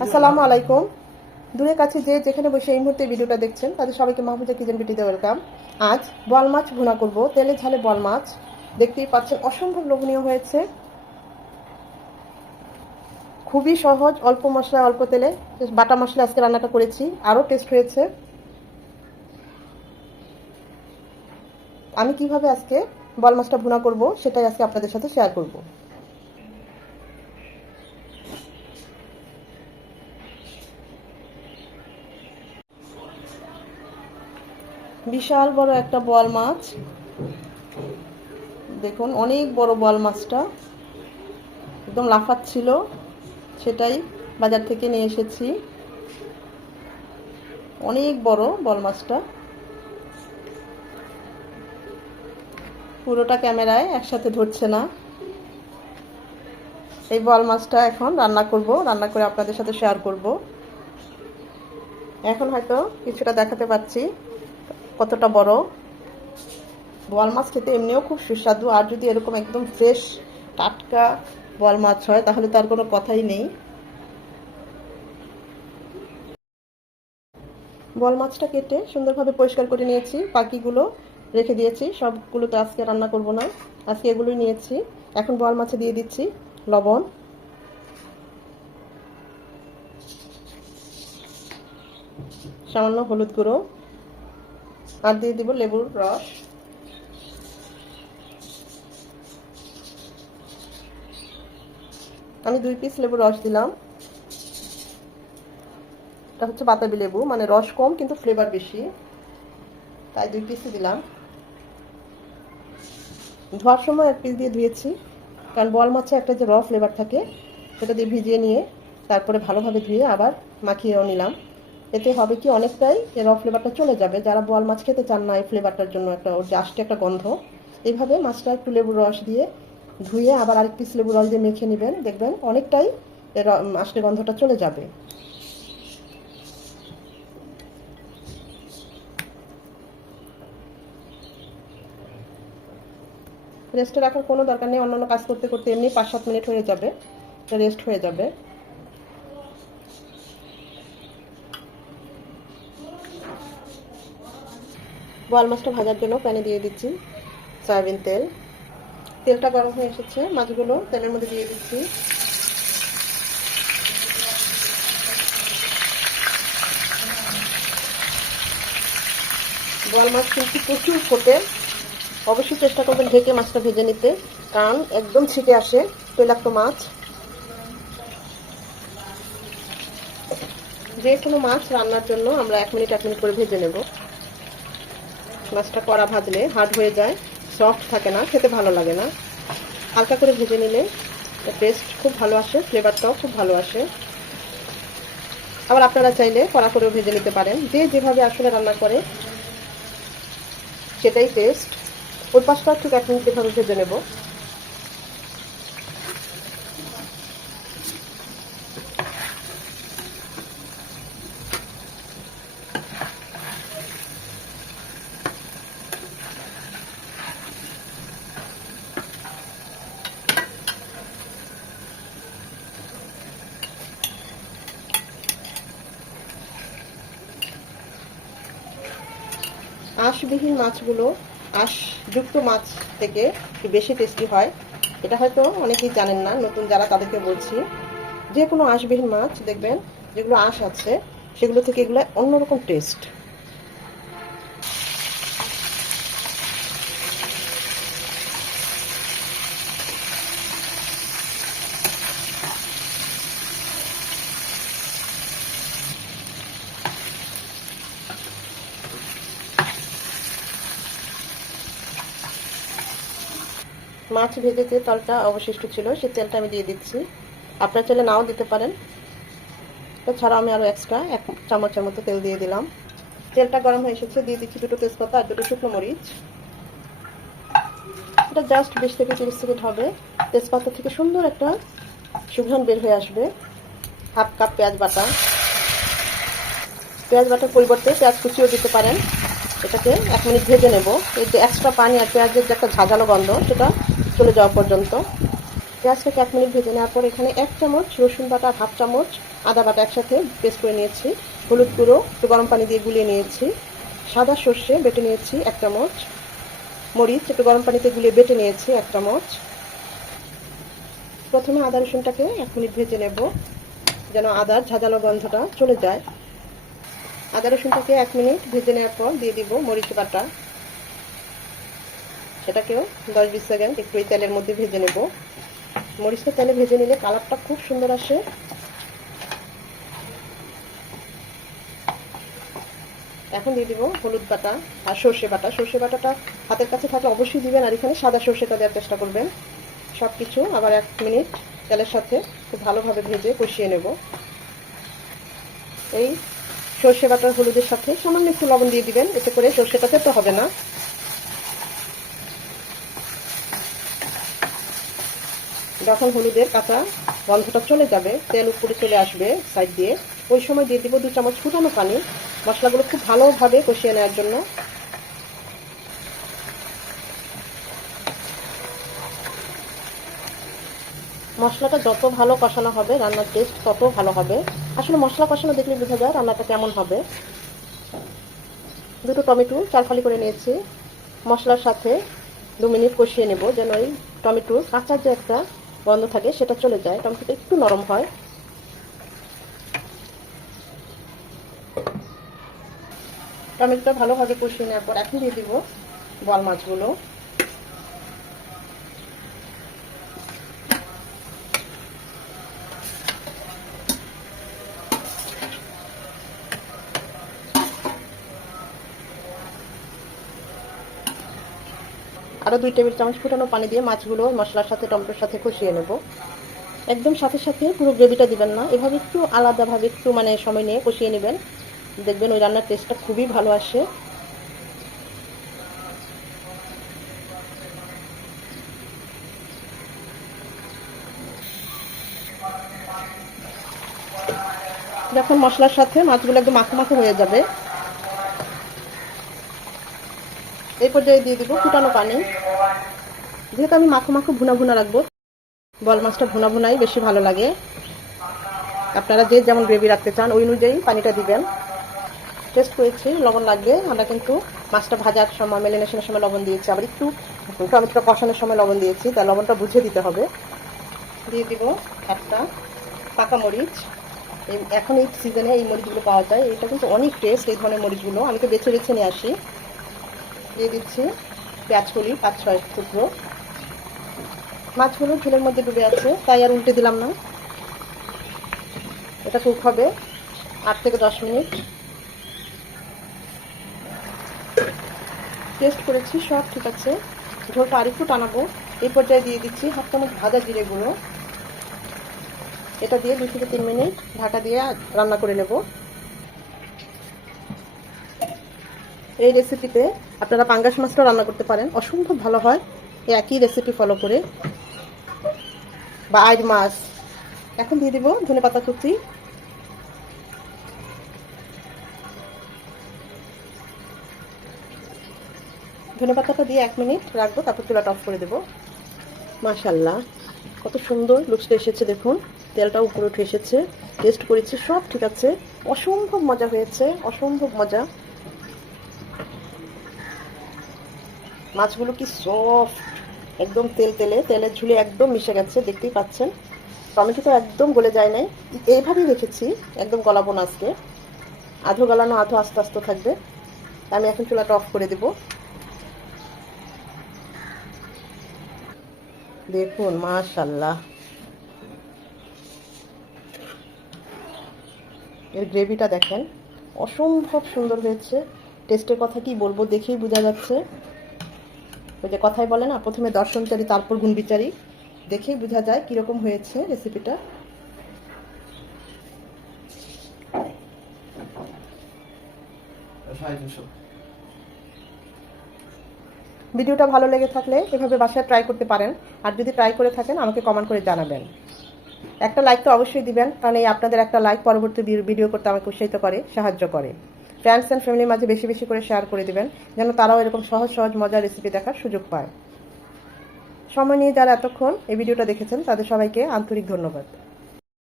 আসসালামু আলাইকুম। দূরে কাছে যে যেখানে বসে এই মুহূর্তে ভিডিওটা দেখছেন তাদের সবাইকে মাহফুজা কিচেন বিউটিতে ওয়েলকাম। আজ বোয়াল মাছ ভুনা করব, তেলে ঝালে বোয়াল মাছ। দেখতেই পাচ্ছেন অসম্ভব লোভনীয় হয়েছে, খুবই সহজ, অল্প মশলা অল্প তেলে, বাটা মশলা আজকে রান্নাটা করেছি, আরও টেস্ট হয়েছে। আমি কিভাবে আজকে বোয়াল মাছটা ভুনা করব সেটাই আজকে আপনাদের সাথে শেয়ার করব। বিশাল বড় একটা বোয়াল মাছ, দেখুন অনেক বড় বোয়াল মাছটা, একদম লাফাচ্ছিল, সেটাই বাজার থেকে নিয়ে এসেছি। অনেক বড় বোয়াল মাছটা, পুরোটা ক্যামেরায় একসাথে ধরছে না। এই বোয়াল মাছটা এখন রান্না করব, রান্না করে আপনাদের সাথে শেয়ার করব। এখন হয়তো কিছুটা দেখাতে পাচ্ছি কতটা বড়। বোয়াল মাছ খেতে এমনিও খুব সুস্বাদু, আর যদি এরকম একদম ফ্রেশ টাটকা বোয়াল মাছ হয় তাহলে তার কোনো কথাই নেই। বোয়াল মাছটা কেটে সুন্দরভাবে পরিষ্কার করে নিয়েছি, বাকিগুলো রেখে দিয়েছি, সবগুলো তো আজকে রান্না করব না, আজকে এগুলোই নিয়েছি। এখন বোয়াল মাছে দিয়ে দিচ্ছি লবণ, সামান্য হলুদ গুঁড়ো, আর দিয়ে দিব লেবুর রস। আমি 2 পিস লেবুর রস দিলাম। এটা হচ্ছে বাতাবি লেবু, মানে রস কম কিন্তু ফ্লেভার বেশি, তাই 2 পিসই দিলাম। ধোয়ার সময় 1 পিস দিয়ে ধুয়েছি, কারণ বোয়াল মাছে একটা যে ফ্লেভার থাকে সেটা দিয়ে ভিজিয়ে নিয়ে তারপরে ভালোভাবে ধুয়ে আবার মাখিয়েও নিলাম। এতে হবে কি, অনেকটাই ফ্লেভারটা চলে যাবে। যারা বোয়াল মাছ খেতে চান না এই ফ্লেভারটার জন্য, একটা ওর যে আষ্টে একটা গন্ধ, এইভাবে মাছটা একটু লেবুর রস দিয়ে ধুয়ে আবার আরেক পিস লেবুর রস দিয়ে মেখে নেবেন, দেখবেন অনেকটাই আষ্টে গন্ধটা চলে যাবে। রেস্টে রাখার কোনো দরকার নেই, অন্যান্য কাজ করতে করতে এমনি 5-7 মিনিট হয়ে যাবে, রেস্ট হয়ে যাবে। বোয়াল মাছটা ভাজার জন্য প্যানে দিয়ে দিচ্ছি সয়াবিন তেল। তেলটা গরম হয়ে এসেছে, মাছগুলো তেলের মধ্যে দিয়ে দিচ্ছি। বোয়াল মাছ কিন্তু প্রচুর ফোটে, অবশ্যই চেষ্টা করবেন ঢেকে মাছটা ভেজে নিতে, কারণ একদম ছিটে আসে তৈলাক্ত মাছ। যে কোনো মাছ রান্নার জন্য আমরা 1 মিনিট 1 মিনিট করে ভেজে নেব। মাছটা কড়া ভাজলে হার্ড হয়ে যায়, সফট থাকে না, খেতে ভালো লাগে না। হালকা করে ভেজে নিলে টেস্ট খুব ভালো আসে, ফ্লেভারটাও খুব ভালো আসে। আবার আপনারা চাইলে কড়া করেও ভেজে নিতে পারেন, যে যেভাবে আসলে রান্না করে সেটাই টেস্ট। ওই পাশটা ঠিক 1 মিনিট এভাবে ভেজে নেব। আঁশবিহীন মাছগুলো আঁশযুক্ত মাছ থেকে একটু বেশি টেস্টি হয়, এটা হয়তো অনেকেই জানেন না, নতুন যারা তাদেরকে বলছি। যে কোনো আঁশবিহীন মাছ দেখবেন যেগুলো আঁশ আছে সেগুলো থেকে এগুলো অন্যরকম টেস্ট। মাছ ভেজে যে তেলটা অবশিষ্ট ছিল সেই তেলটা আমি দিয়ে দিচ্ছি, আপনার চাইলে নাও দিতে পারেন। এছাড়াও আমি আরও এক্সট্রা 1 চামচের মতো তেল দিয়ে দিলাম। তেলটা গরম হয়ে এসেছে, দিয়ে দিচ্ছি 2টো তেজপাতা আর 2টো শুকনো মরিচ। এটা জাস্ট 20 থেকে 30 সেকেন্ড হবে, তেজপাতা থেকে সুন্দর একটা সুগন্ধ বের হয়ে আসবে। 1/2 কাপ পেঁয়াজ বাটা, পেঁয়াজ বাটার পরিবর্তে পেঁয়াজ কুচিও দিতে পারেন। এটাকে 1 মিনিট ভেজে নেব, এই যে এক্সট্রা পানি আর পেঁয়াজের যে একটা ঝাঁঝালো গন্ধ সেটা চলে যাওয়া পর্যন্ত। পেঁয়াজটাকে 1 মিনিট ভেজে নেওয়ার পর এখানে 1 চামচ রসুন বাটা আর 1/2 চামচ আদা বাটা একসাথে পেস্ট করে নিয়েছি। হলুদ গুঁড়ো একটু গরম পানি দিয়ে গুলিয়ে নিয়েছি। সাদা সর্ষে বেটে নিয়েছি 1 চামচ। মরিচ একটু গরম পানিতে গুলিয়ে বেটে নিয়েছি 1 চামচ। প্রথমে আদা রসুনটাকে 1 মিনিট ভেজে নেব, যেন আদার ঝাঁঝালো গন্ধটা চলে যায়। আদা রসুনটাকে 1 মিনিট ভেজে নেওয়ার পর দিয়ে দিব মরিচ বাটা। সেটাকেও 10-20 সেকেন্ড একটু এই তেলের মধ্যে ভেজে নেব। মরিচটা তেলে ভেজে নিলে কালারটা খুব সুন্দর আসে। এখন দিয়ে দিব হলুদ বাটা আর সর্ষে বাটা। সর্ষে বাটাটা হাতের কাছে থাকলে অবশ্যই দিবেন, আর এখানে সাদা সর্ষেটা দেওয়ার চেষ্টা করবেন। সব কিছু আবার 1 মিনিট তেলের সাথে খুব ভালোভাবে ভেজে কষিয়ে নেব। এই সর্ষে বাটার হলুদের সাথে সামান্য একটু লবণ দিয়ে দিবেন, এতে করে সর্ষেটা তেতো হবে না। যখন হলুদের কাঁচা গন্ধটা চলে যাবে, তেল উপরে চলে আসবে সাইড দিয়ে, ওই সময় দিয়ে দিব 2 চামচ ফুটানো পানি, মশলাগুলো খুব ভালোভাবে কষিয়ে নেওয়ার জন্য। মশলাটা যত ভালো কষানো হবে রান্নার টেস্ট তত ভালো হবে। আসলে মশলা কষানো দেখলে বোঝা যায় রান্নাটা কেমন হবে। 2টো টমেটো 4 ফালি করে নিয়েছি। মশলার সাথে 2 মিনিট কষিয়ে নেব, যেন এই টমেটোর কাঁচা যে একটা গন্ধ থাকে সেটা চলে যায়, টমেটোটা একটু নরম হয়। টমেটোটা ভালোভাবে কষিয়ে নেওয়ার পর এখন দিয়ে দিব বোয়াল মাছগুলো। আরও 2 টেবিল চামচ ফুটানো পানি দিয়ে মাছগুলো মশলার সাথে টমেটোর সাথে কষিয়ে নেব। একদম সাথে সাথে পুরো গ্রেভিটা দিবেন না, এভাবে একটু আলাদাভাবে একটু সময় নিয়ে কষিয়ে নেবেন, দেখবেন ওই রান্নার টেস্টটা খুবই ভালো আসে। যখন মশলার সাথে মাছগুলো একদম মাখো মাখো হয়ে যাবে, এই পর্যায়ে দিয়ে দিব ফুটানো পানি। যেহেতু আমি মাখো মাখো ভুনা ভুনা রাখবো, বল মাছটা ভুনা ভুনাই বেশি ভালো লাগে। আপনারা যে যেমন গ্রেভি রাখতে চান ওই অনুযায়ী পানিটা দিবেন। টেস্ট করেছি, লবণ লাগবে। আমরা কিন্তু মাছটা ভাজার সময়, মেরিনেশনের সময় লবণ দিয়েছি, আবার একটু টমেটোটা কষানোর সময় লবণ দিয়েছি, তাই লবণটা বুঝে দিতে হবে। দিয়ে দিব একটা পাকা মরিচ। এখন এই সিজনে এই মরিচগুলো পাওয়া যায়, এটা কিন্তু অনেক টেস্ট এই ধরনের মরিচগুলো। আমি তো বেছে বেছে নিয়ে আসি। দিয়ে দিচ্ছি পেঁয়াজ কলি 5-6 টুকরো। মাছগুলো ঝোলের মধ্যে ডুবে আছে, তাই আর উল্টে দিলাম না। এটা কুক হবে 8 থেকে 10 মিনিট। টেস্ট করেছি, সব ঠিক আছে। ঝোলটা আর একটু টানাবো। এই পর্যায়ে দিয়ে দিচ্ছি 1/2 চামচ ভাজা জিরে গুঁড়ো। এটা দিয়ে 2 থেকে 3 মিনিট ঢাকা দিয়ে রান্না করে নেব। এই রেসিপিতে আপনারা পাঙ্গাস মাছটাও রান্না করতে পারেন, অসম্ভব ভালো হয় এই একই রেসিপি ফলো করে, বা আইড় মাছ। এখন দিয়ে দিব ধনেপাতা কুচি। ধনেপাতাটা দিয়ে 1 মিনিট রাখবো, তারপর চুলাটা অফ করে দেবো। মাশাআল্লাহ, কত সুন্দর লুকসটা এসেছে দেখুন, তেলটাও উপরে উঠে এসেছে। টেস্ট করেছি, সব ঠিক আছে, অসম্ভব মজা হয়েছে, অসম্ভব মজা। মাছগুলো কি সফট, একদম তেলের ঝুলে একদম মিশে গেছে, দেখতেই পাচ্ছেন। টমেটোটা একদম গলে যায় নাই, এইভাবেই রেখেছি, একদম গলাবো না আজকে। আধো গলানো আধো আস্তে আস্তে থাকবে। আমি এখন চুলাটা অফ করে দেব। দেখুন মাশাআল্লাহ, এর গ্রেভিটা দেখেন, অসম্ভব সুন্দর হয়েছে। টেস্টের কথা কি বলবো, দেখেই বোঝা যাচ্ছে। ওই যে কথাই বলে না, প্রথমে দর্শনচারী তারপর গুণবিচারী, দেখেই বোঝা যায় কিরকম হয়েছে রেসিপিটা। ভিডিওটা ভালো লেগে থাকলে এভাবে বাসায় ট্রাই করতে পারেন, আর যদি ট্রাই করে থাকেন আমাকে কমেন্ট করে জানাবেন। একটা লাইক তো অবশ্যই দিবেন, কারণ এই আপনাদের একটা লাইক পরবর্তী ভিডিও করতে আমাকে উৎসাহিত করে, সাহায্য করে। ফ্রেন্ডস অ্যান্ড ফ্যামিলির মাঝে বেশি বেশি করে শেয়ার করে দিবেন, যেন তারাও এরকম সহজ সহজ মজার রেসিপি দেখার সুযোগ পায়। সময় নিয়ে যারা এতক্ষণ এই ভিডিওটা দেখেছেন তাদের সবাইকে আন্তরিক ধন্যবাদ।